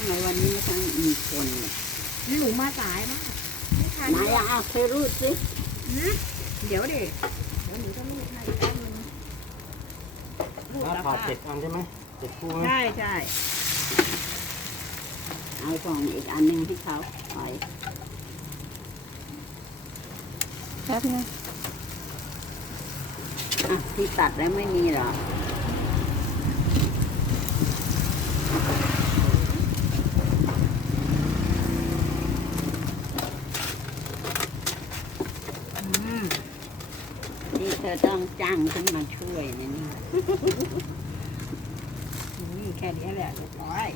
ำไมวันนี้ไม่ทั้งมีคนหนูมาสายมากไม่ทันไหนอะเอาเธอรูดสิหืมเดี๋ยวดิเดี๋ยวหนูจะรูดให้แป๊บนึงรูดถ้าแล้วขาดค่ะเจ็ดอันใช่ไหมเจ็ดคู่ไหมใช่ใช่เอากล่องอีกอันหนึ่งให้เขาไปแป๊บนึงอะที่ตัดแล้วไม่มีเหรออื ที่เธอต้องจ้างฉันมาช่วยนะนี่นี่แค่นี้แหละเรียบร้อย